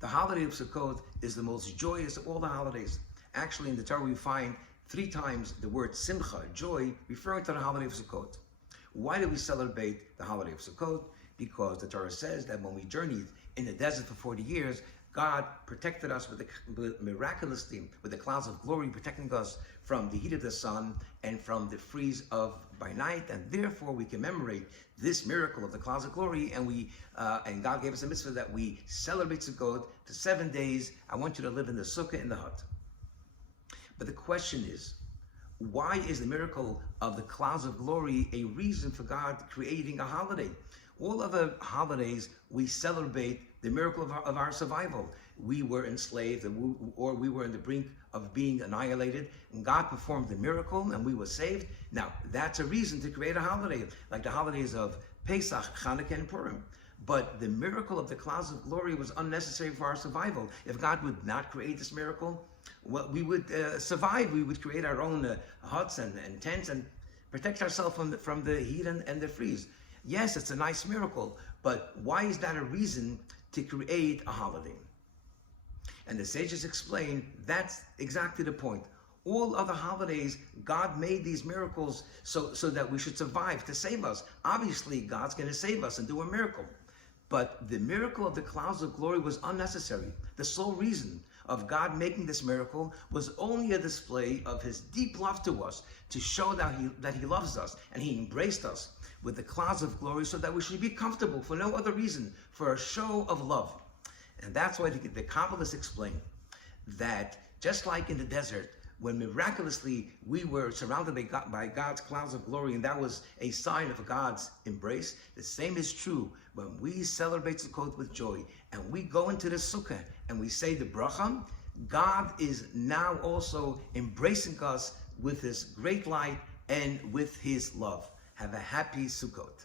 The holiday of Sukkot is the most joyous of all the holidays. Actually, in the Torah we find 3 times the word simcha, joy, referring to the holiday of Sukkot. Why do we celebrate the holiday of Sukkot? Because the Torah says that when we journeyed in the desert for 40 years, God protected us miraculously with the clouds of glory, protecting us from the heat of the sun and from the freeze of by night, and therefore we commemorate this miracle of the clouds of glory, and God gave us a mitzvah that we celebrate Sukkot for 7 days. I want you to live in the sukkah, in the hut. But the question is, why is the miracle of the clouds of glory a reason for God creating a holiday? All other holidays, we celebrate the miracle of our survival. We were enslaved, or we were on the brink of being annihilated, and God performed the miracle, and we were saved. Now, that's a reason to create a holiday, like the holidays of Pesach, Chanukah, and Purim. But the miracle of the clouds of glory was unnecessary for our survival. If God would not create this miracle, well, we would survive. We would create our own huts and tents and protect ourselves from the heat and the freeze. Yes, it's a nice miracle, but why is that a reason to create a holiday? And the sages explain that's exactly the point. All other holidays, God made these miracles so that we should survive, to save us. Obviously, God's going to save us and do a miracle. But the miracle of the clouds of glory was unnecessary. The sole reason of God making this miracle was only a display of his deep love to us, to show that he loves us, and he embraced us with the clouds of glory so that we should be comfortable for no other reason, for a show of love. And that's why the Kabbalists explain that just like in the desert, when miraculously we were surrounded by God's clouds of glory, and that was a sign of God's embrace, the same is true when we celebrate Sukkot with joy, and we go into the sukkah and we say the bracha. God is now also embracing us with his great light and with his love. Have a happy Sukkot.